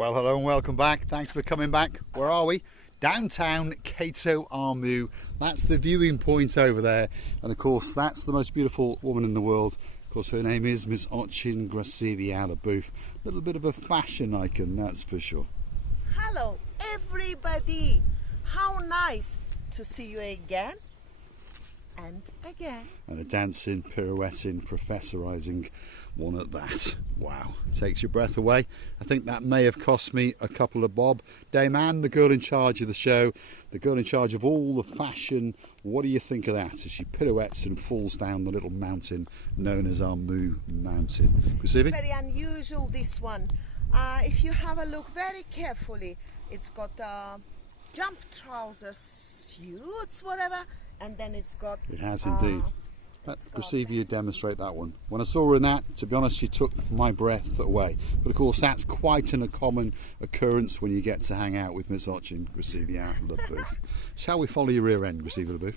Well, hello and welcome back. Thanks for coming back. Where are we? Downtown Cato Armu. That's the viewing point over there. And of course, that's the most beautiful woman in the world. Of course, her name is Miss Ochin Gracevia Labuf. A little bit of a fashion icon, that's for sure. Hello, everybody. How nice to see you again and again. And a dancing, pirouetting, professorising one at that. Wow, takes your breath away. I think that may have cost me a couple of bob. Dame Anne, the girl in charge of the show, the girl in charge of all the fashion, what do you think of that as she pirouettes and falls down the little mountain known as Armu Mountain? It's very unusual, this one. If you have a look very carefully, it's got jump trousers, suits, whatever, and then it's got... It has indeed. Let Gracevia demonstrate that one. When I saw her in that, to be honest, she took my breath away. But of course, that's quite an uncommon occurrence when you get to hang out with Miss Ochin Gracevia Labuf. Shall we follow your rear end, Gracevia Labuf?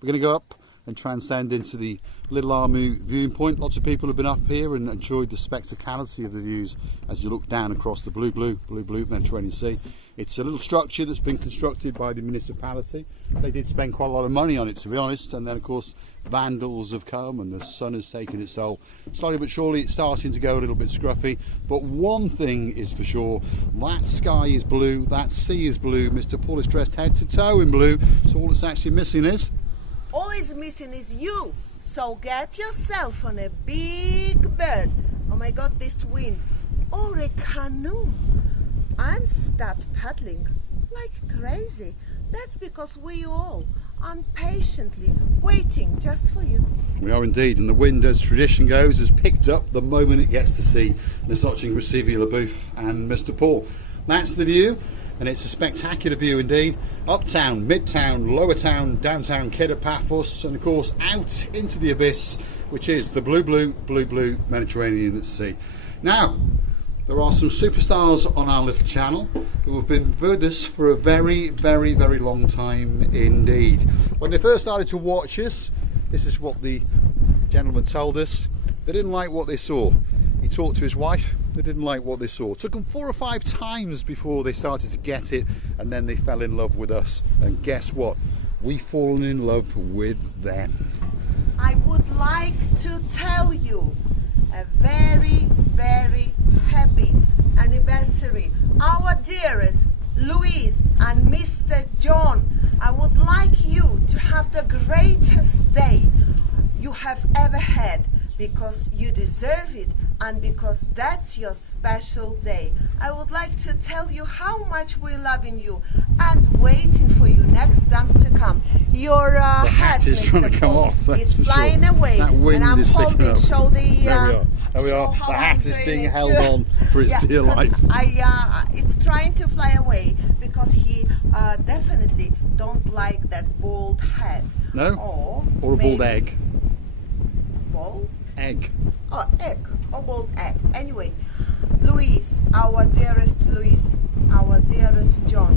We're going to go up and transcend into the Little Armu viewing point. Lots of people have been up here and enjoyed the spectacality of the views as you look down across the blue Mediterranean Sea. It's a little structure that's been constructed by the municipality. They did spend quite a lot of money on it, to be honest, and then of course vandals have come and the sun has taken its toll. Slowly but surely it's starting to go a little bit scruffy, but one thing is for sure, that sky is blue, that sea is blue. Mr. Paul is dressed head to toe in blue, so all that's actually missing is... All is missing is you, so get yourself on a big bird, oh my god, this wind, or a canoe, and start paddling like crazy. That's because we all are patiently waiting just for you. We are indeed, and the wind, as tradition goes, has picked up the moment it gets to see Miss Ochin Gracevia Labuf and Mr. Paul. That's the view, and it's a spectacular view indeed. Uptown, midtown, lower town, downtown Paphos, and of course out into the abyss, which is the blue Mediterranean Sea. Now, there are some superstars on our little channel who have been with us for a very long time indeed. When they first started to watch us, this is what the gentleman told us. They didn't like what they saw. He talked to his wife, they didn't like what they saw. It took them 4 or 5 times before they started to get it, and then they fell in love with us. And guess what? We've fallen in love with them. I would like to tell you a very happy anniversary. Our dearest Louise and Mr. John, I would like you to have the greatest day you have ever had, because you deserve it and because that's your special day. I would like to tell you how much we're loving you and waiting for you next time to come. Your hat is trying to come off, that's for flying sure. away, that wind and I'm is holding, picking up. show the... There we are. The hat is being held on for its dear life. It's trying to fly away because he definitely don't like that bald head. No? Or a bald egg. Bald? Egg. Oh, egg. Or bald egg. Anyway, Louise, our dearest Louise, our dearest John,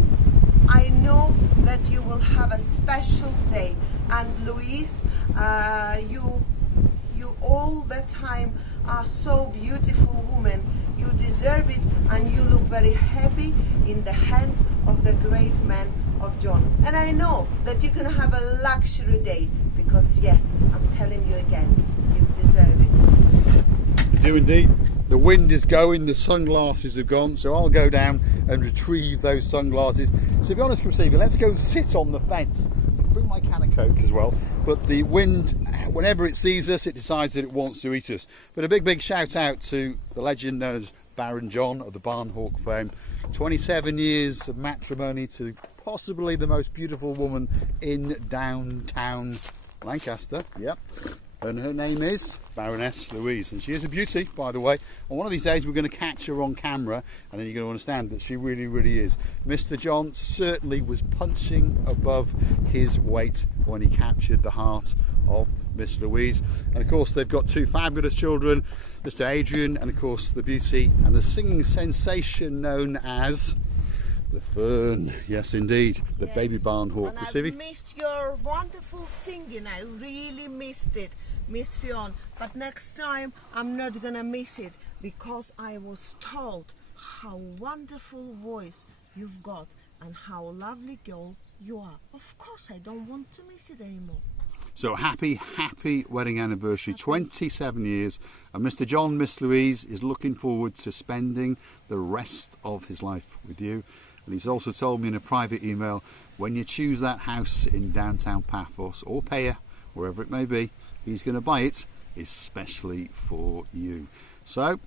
I know that you will have a special day, and Louise, you all the time are so beautiful woman. You deserve it, and you look very happy in the hands of the great man of John. And I know that you're gonna have a luxury day, because yes, I'm telling you again, you deserve it. You do indeed. The wind is going, the sunglasses have gone, so I'll go down and retrieve those sunglasses. So to be honest, Gracevia, let's go sit on the fence. Bring my can of Coke as well. But the wind, whenever it sees us, it decides that it wants to eat us. But a big shout out to the legend known as Baron John of the Barnhawk fame. 27 years of matrimony to possibly the most beautiful woman in downtown Lancaster. Yep. And her name is Baroness Louise, and she is a beauty, by the way. And one of these days we're going to catch her on camera, and then you're going to understand that she really is. Mr. John certainly was punching above his weight when he captured the heart of Miss Louise. And of course they've got 2 fabulous children, Mr. Adrian, and of course the beauty and the singing sensation known as the Fern. Yes indeed, the yes. Baby Barnhawk. And I've missed your wonderful singing, I really missed it, Miss Fionn, but next time I'm not gonna miss it, because I was told how wonderful voice you've got and how lovely girl you are. Of course, I don't want to miss it anymore. So happy wedding anniversary, 27 years. And Mr. John, Miss Louise is looking forward to spending the rest of his life with you. And he's also told me in a private email, when you choose that house in downtown Paphos or Paya, wherever it may be, he's going to buy it especially for you. So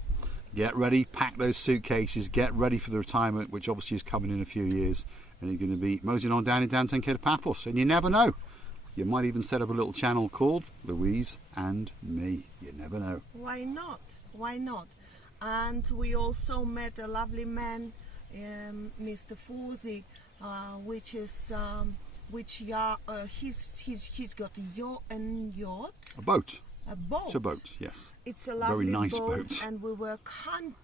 get ready, pack those suitcases, get ready for the retirement, which obviously is coming in a few years. And you're going to be moseying on down in downtown Paphos. And you never know. You might even set up a little channel called Louise and Me. You never know. Why not? Why not? And we also met a lovely man, Mr. Fawzi, he's got a yacht. A boat. A boat. It's a boat, yes. It's a lovely very nice boat, and we were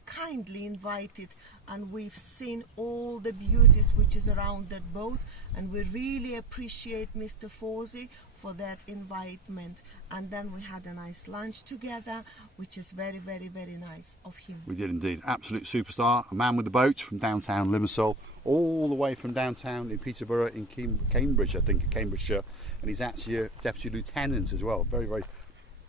kindly invited, and we've seen all the beauties which is around that boat, and we really appreciate Mr. Fawzi for that invitement. And then we had a nice lunch together, which is very, very, very nice of him. We did indeed. Absolute superstar. A man with the boat from downtown Limassol, all the way from downtown in Peterborough in Cambridge, I think, Cambridgeshire, and he's actually a deputy lieutenant as well. Very, very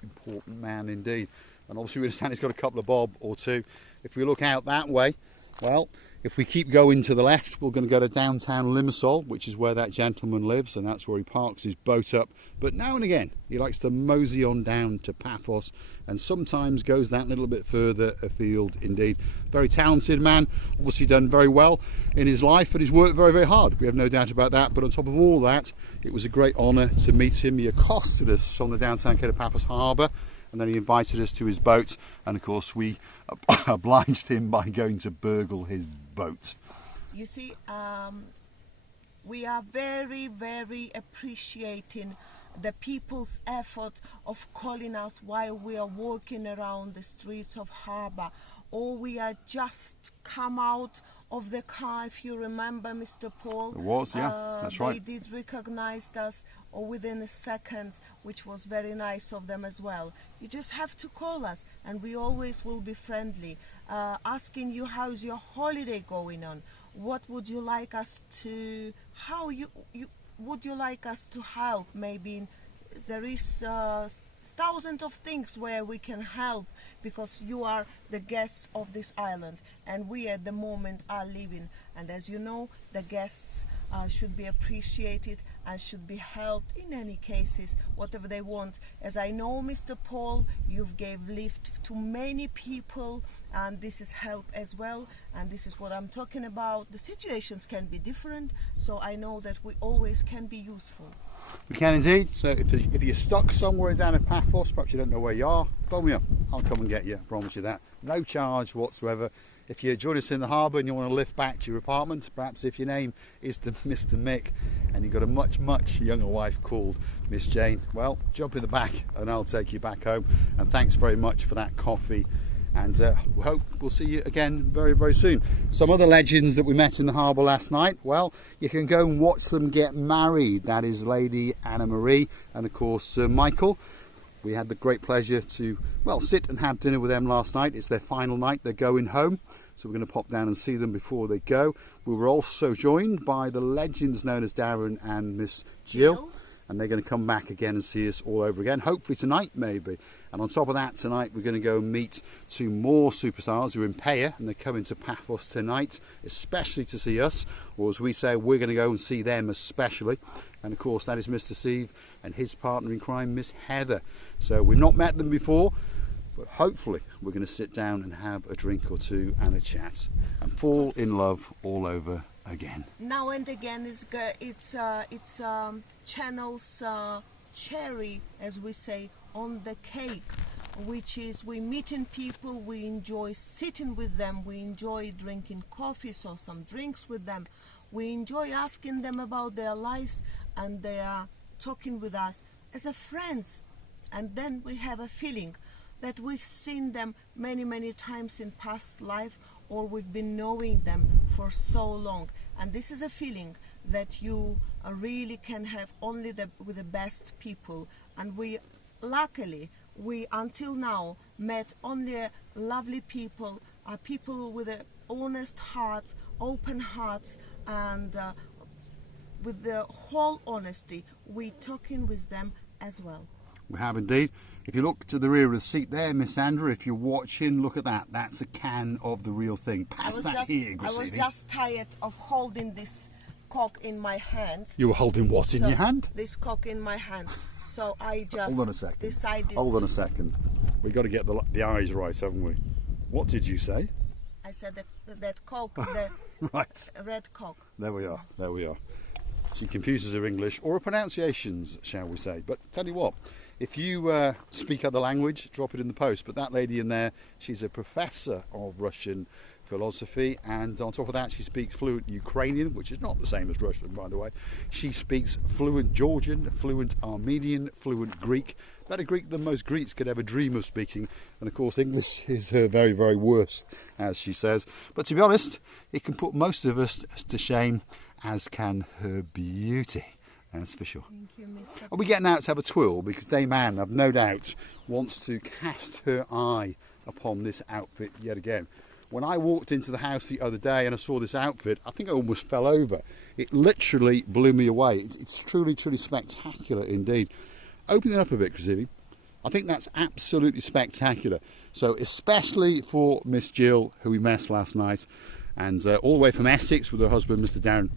important man indeed. And obviously we understand he's got a couple of bob or two. If we look out that way, well, if we keep going to the left, we're going to go to downtown Limassol, which is where that gentleman lives, and that's where he parks his boat up. But now and again he likes to mosey on down to Paphos, and sometimes goes that little bit further afield indeed. Very talented man, obviously done very well in his life, and he's worked very, very hard, we have no doubt about that. But on top of all that, it was a great honour to meet him. He accosted us on the downtown Paphos harbour, and then he invited us to his boat, and of course we obliged him by going to burgle his boat. You see, we are very, very appreciating the people's effort of calling us while we are walking around the streets of harbour, or we are just come out of the car. If you remember, Mr. Paul, it was, yeah, that's right. They did recognize us or within a second, which was very nice of them as well. You just have to call us, and we always will be friendly, asking you how's your holiday going on, what would you like us to, would you like us to help? Maybe there is thousands of things where we can help, because you are the guests of this island, and we at the moment are living. And as you know, the guests should be appreciated and should be helped in any cases, whatever they want. As I know, Mr. Paul, you've gave lift to many people, and this is help as well, and this is what I'm talking about. The situations can be different, so I know that we always can be useful. We can indeed. So if you're stuck somewhere down in Paphos, perhaps you don't know where you are, phone me up. I'll come and get you, I promise you that. No charge whatsoever. If you join us in the harbour and you want to lift back to your apartment, perhaps if your name is Mr. Mick and you've got a much, much younger wife called Miss Jane, well, jump in the back and I'll take you back home. And thanks very much for that coffee. And we hope we'll see you again very, very soon. Some other legends that we met in the harbour last night, well, you can go and watch them get married. That is Lady Anna Marie and, of course, Michael. We had the great pleasure to, well, sit and have dinner with them last night. It's their final night. They're going home, so we're going to pop down and see them before they go. We were also joined by the legends known as Darren and Miss Jill. And they're going to come back again and see us all over again, hopefully tonight maybe. And on top of that, tonight we're going to go and meet two more superstars who are in Paya, and they're coming to Paphos tonight, especially to see us, or as we say, we're going to go and see them especially. And of course that is Mr. Steve and his partner in crime, Miss Heather. So we've not met them before, but hopefully we're going to sit down and have a drink or two and a chat and fall in love all over again. Now and again, it's Channel's cherry, as we say, on the cake, which is we meeting people, we enjoy sitting with them, we enjoy drinking coffees or some drinks with them, we enjoy asking them about their lives, and they are talking with us as a friends. And then we have a feeling that we've seen them many, many times in past life, or we've been knowing them for so long. And this is a feeling that you really can have only with the best people. And luckily, we until now met only lovely people, people with an honest heart, open hearts, and with the whole honesty. We're talking with them as well. We have indeed. If you look to the rear of the seat there, Miss Sandra, if you're watching, look at that. That's a can of the real thing. Pass that here, Grassini. I was just tired of holding this cock in my hands. You were holding what in your hand? This cock in my hand. So I just Hold on a second. decided... Hold on a second. We've got to get the eyes right, haven't we? What did you say? I said that cock, the Right. red cock. There we are. There we are. She confuses her English or her pronunciations, shall we say. But tell you what, if you speak other language, drop it in the post. But that lady in there, she's a professor of Russian philosophy, and on top of that she speaks fluent Ukrainian, which is not the same as Russian, by the way. She speaks fluent Georgian, fluent Armenian, fluent Greek, better Greek than most Greeks could ever dream of speaking, and of course English is her very, very worst, as she says. But to be honest, it can put most of us to shame, as can her beauty. That's for sure. Thank you, Mr. Are we getting out to have a twirl? Because Dame Anne, I've no doubt, wants to cast her eye upon this outfit yet again. When I walked into the house the other day and I saw this outfit, I think I almost fell over. It literally blew me away. It's truly, truly spectacular indeed. Open it up a bit, Grassini. I think that's absolutely spectacular. So especially for Miss Jill, who we met last night, and all the way from Essex with her husband, Mr. Darren.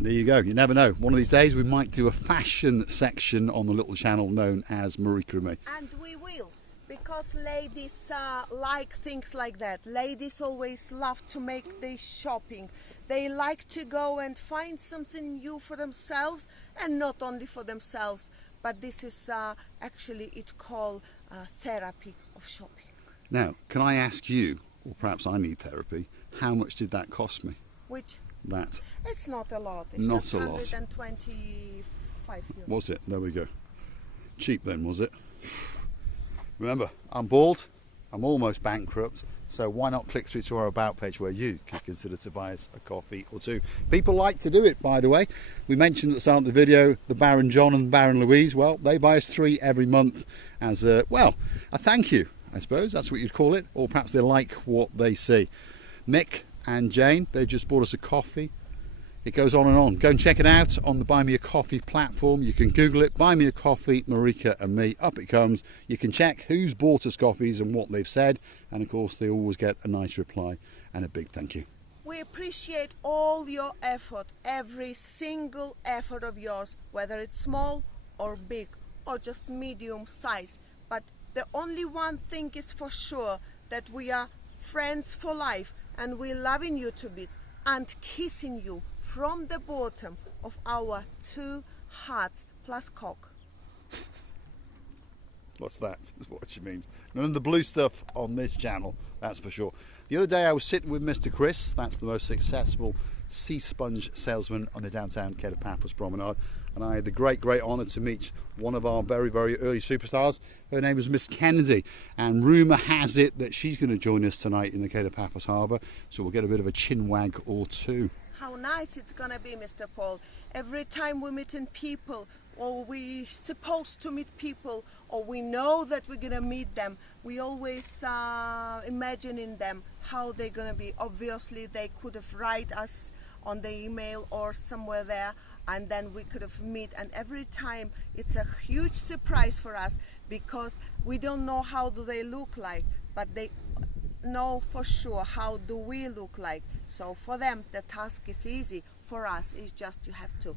There you go. You never know. One of these days we might do a fashion section on the little channel known as Marika and Me. And we will, because ladies like things like that. Ladies always love to make their shopping. They like to go and find something new for themselves, and not only for themselves, but this is actually it's called therapy of shopping. Now, can I ask you, or perhaps I need therapy, how much did that cost me? Which? That. It's not a lot. It's Not just a lot. 125 euros. Was it? There we go. Cheap then, was it? Remember, I'm bald, I'm almost bankrupt, so why not click through to our About page where you can consider to buy us a coffee or two. People like to do it, by the way. We mentioned at the start of the video, the Baron John and the Baron Louise. Well, they buy us 3 every month as, a thank you, I suppose. That's what you'd call it. Or perhaps they like what they see. Mick and Jane, they just bought us a coffee. It goes on and on. Go and check it out on the Buy Me a Coffee platform. You can Google it, Buy Me a Coffee, Marika and Me. Up it comes. You can check who's bought us coffees and what they've said. And of course, they always get a nice reply and a big thank you. We appreciate all your effort, every single effort of yours, whether it's small or big or just medium size. But the only one thing is for sure, that we are friends for life, and we're loving you to bits and kissing you from the bottom of our 2 hearts plus cock. What's that? Is what she means. None of the blue stuff on this channel, that's for sure. The other day I was sitting with Mr. Chris, that's the most successful sea sponge salesman on the downtown Paphos promenade, and I had the great honour to meet one of our very, very early superstars. Her name is Miss Kennedy, and rumour has it that she's going to join us tonight in the Paphos harbour, so we'll get a bit of a chin wag or two. How nice it's gonna be, Mr. Paul. Every time we meet in people, or we supposed to meet people, or we know that we're gonna meet them, we always imagining them how they're gonna be. Obviously they could have write us on the email or somewhere there, and then we could have meet, and every time it's a huge surprise for us, because we don't know how do they look like, but they know for sure how do we look like. So for them the task is easy. For us it's just you have to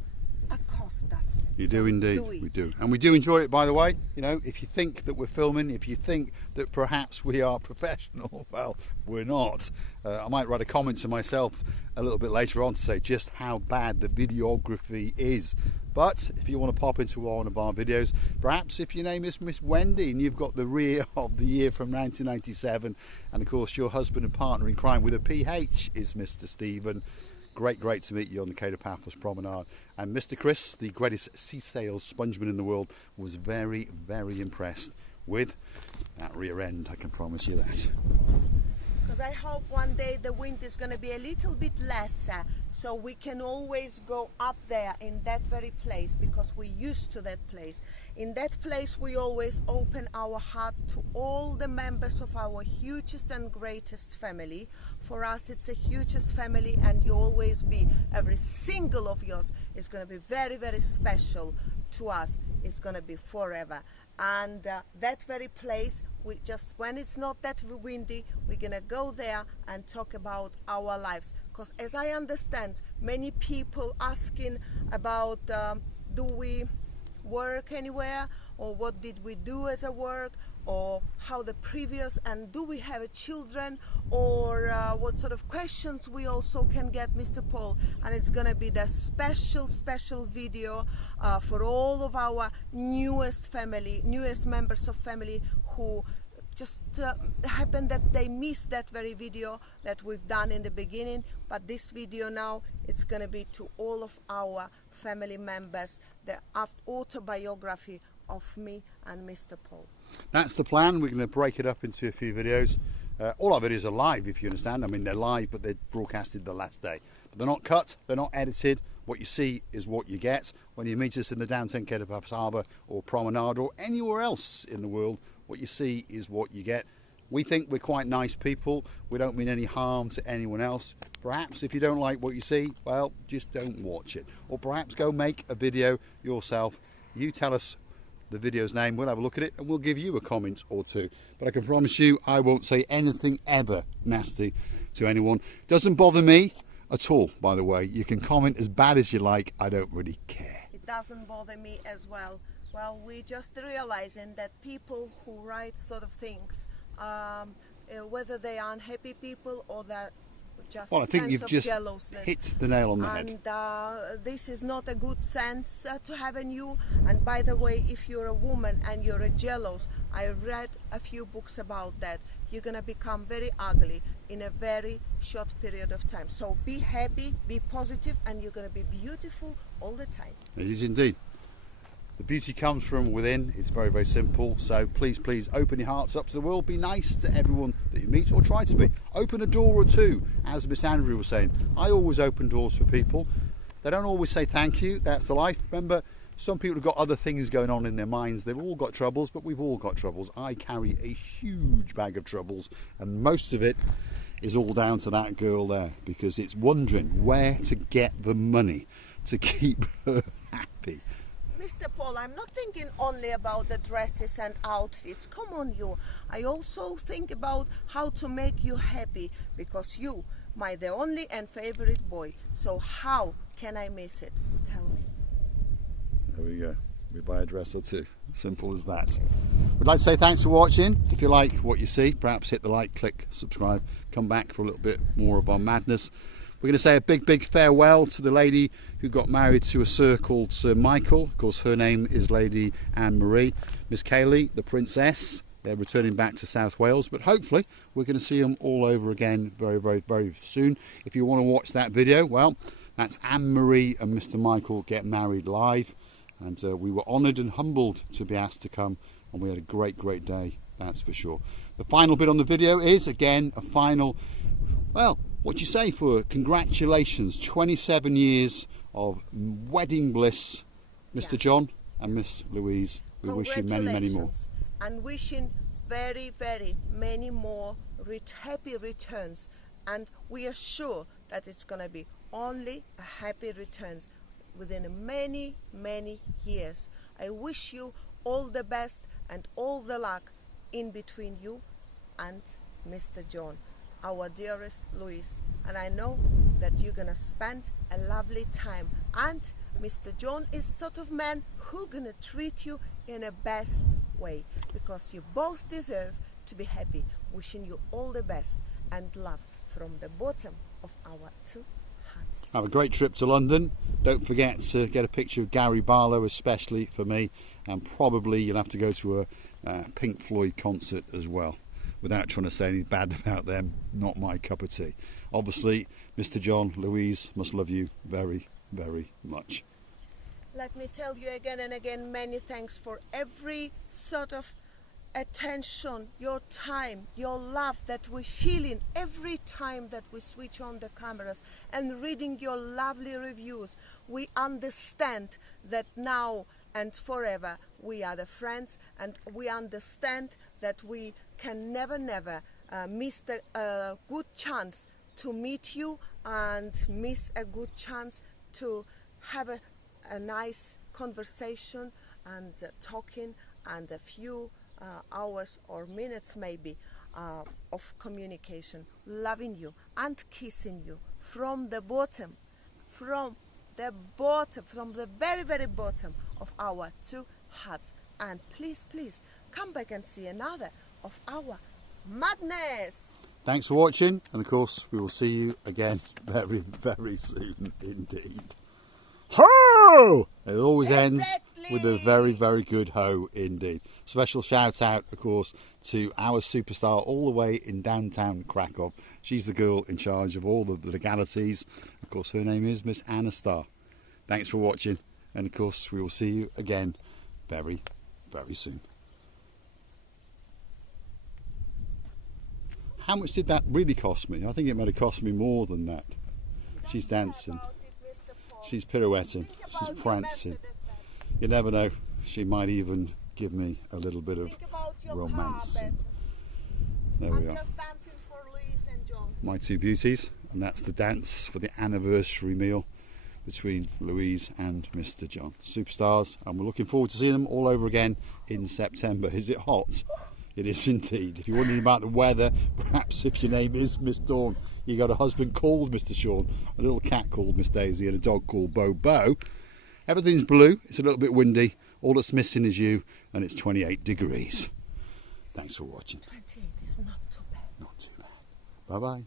accost us. You do indeed. We do, and we do enjoy it, by the way. You know, if you think that we're filming, if you think that perhaps we are professional, well, we're not. I might write a comment to myself a little bit later on to say just how bad the videography is. But if you want to pop into one of our videos, perhaps if your name is Miss Wendy and you've got the rear of the year from 1997, and of course your husband and partner in crime with a PH is Mr. Stephen, great to meet you on the Paphos promenade. And Mr. Chris, the greatest sea sales spongeman in the world, was very, very impressed with that rear end, I can promise you that. Because I hope one day the wind is going to be a little bit lesser, so we can always go up there in that very place, because we're used to that place. In that place we always open our heart to all the members of our hugest and greatest family. For us it's a hugest family, and you always be, every single of yours is going to be very, very special to us. It's going to be forever. And that very place, we just, when it's not that windy, we're going to go there and talk about our lives. Because as I understand, many people asking about do we work anywhere, or what did we do as a work, or how the previous, and do we have children, or what sort of questions we also can get, Mr. Paul. And it's gonna be the special video for all of our newest members of family who just happened that they missed that very video that we've done in the beginning. But this video now, it's gonna be to all of our family members, the autobiography of me and Mr. Paul. That's the plan. We're going to break it up into a few videos. All our videos are live, if you understand. I mean, they're live, but they're broadcasted the last day. But they're not cut, they're not edited. What you see is what you get. When you meet us in the downtown Cape of Paphos Harbour or Promenade or anywhere else in the world, what you see is what you get. We think we're quite nice people. We don't mean any harm to anyone else. Perhaps if you don't like what you see, well, just don't watch it. Or perhaps go make a video yourself. You tell us the video's name, we'll have a look at it, and we'll give you a comment or two. But I can promise you, I won't say anything ever nasty to anyone. Doesn't bother me at all, by the way. You can comment as bad as you like, I don't really care. It doesn't bother me as well. Well, we're just realizing that people who write sort of things, whether they are unhappy people or that just, well, I think you've just jealousness. hit the nail on the head. And this is not a good sense to have in you. And by the way, if you're a woman and you're jealous, I read a few books about that. You're gonna become very ugly in a very short period of time. So be happy, be positive, and you're gonna be beautiful all the time. It is indeed. The beauty comes from within. It's very, very simple. So please, please open your hearts up to the world. Be nice to everyone that you meet, or try to be. Open a door or two, as Miss Andrew was saying. I always open doors for people. They don't always say thank you. That's the life. Remember, some people have got other things going on in their minds. They've all got troubles, but we've all got troubles. I carry a huge bag of troubles, and most of it is all down to that girl there, because it's wondering where to get the money to keep her happy. Mr. Paul, I'm not thinking only about the dresses and outfits. Come on, you. I also think about how to make you happy, because you, the only and favorite boy. So how can I miss it? Tell me. There we go. We buy a dress or two. Simple as that. We'd like to say thanks for watching. If you like what you see, perhaps hit the like, click, subscribe. Come back for a little bit more of our madness. We're going to say a big farewell to the lady who got married to a Sir called Sir Michael. Of course, her name is Lady Anne-Marie. Miss Kaylee, the Princess, they're returning back to South Wales, but hopefully we're going to see them all over again very soon. If you want to watch that video, well, that's Anne-Marie and Mr. Michael get married live, and we were honoured and humbled to be asked to come, and we had a great day, that's for sure. The final bit on the video is, again, a final, well, what do you say for congratulations, 27 years of wedding bliss, Mr. John and Miss Louise. We wish you many more. And wishing very many more happy returns. And we are sure that it's going to be only a happy returns within many years. I wish you all the best and all the luck in between you and Mr. John, our dearest Louise. And I know that you're gonna spend a lovely time, and Mr. John is sort of man who gonna treat you in a best way, because you both deserve to be happy. Wishing you all the best and love from the bottom of our two hearts. Have a great trip to London. Don't forget to get a picture of Gary Barlow, especially for me, and probably you'll have to go to a Pink Floyd concert as well. Without trying to say anything bad about them, not my cup of tea. Obviously, Mr. John, Louise must love you very much. Let me tell you again and again, many thanks for every sort of attention, your time, your love that we feel in every time that we switch on the cameras and reading your lovely reviews. We understand that now and forever we are the friends, and we understand that we can never miss a good chance to meet you and miss a good chance to have a nice conversation and talking and a few hours or minutes maybe of communication, loving you and kissing you from the bottom, from the very, very bottom of our two hearts. And please, please come back and see another of our madness. Thanks for watching, and of course we will see you again very, very soon indeed. Ho! It always ends with a very, very good ho indeed. Special shout out, of course, to our superstar all the way in downtown Krakow. She's the girl in charge of all the legalities. Of course, her name is Miss Anna Star. Thanks for watching, and of course we will see you again very, very soon. How much did that really cost me? I think it might have cost me more than that. She's dancing, she's pirouetting, she's prancing. You never know, she might even give me a little bit of romance. There we are. Just dancing for Louise and John. My two beauties, and that's the dance for the anniversary meal between Louise and Mr. John. Superstars, and we're looking forward to seeing them all over again in September. Is it hot? It is indeed. If you're wondering about the weather, perhaps if your name is Miss Dawn, you got a husband called Mr. Sean, a little cat called Miss Daisy, and a dog called Bobo. Everything's blue, it's a little bit windy, all that's missing is you, and it's 28 degrees. Thanks for watching. 28 is not too bad. Not too bad. Bye bye.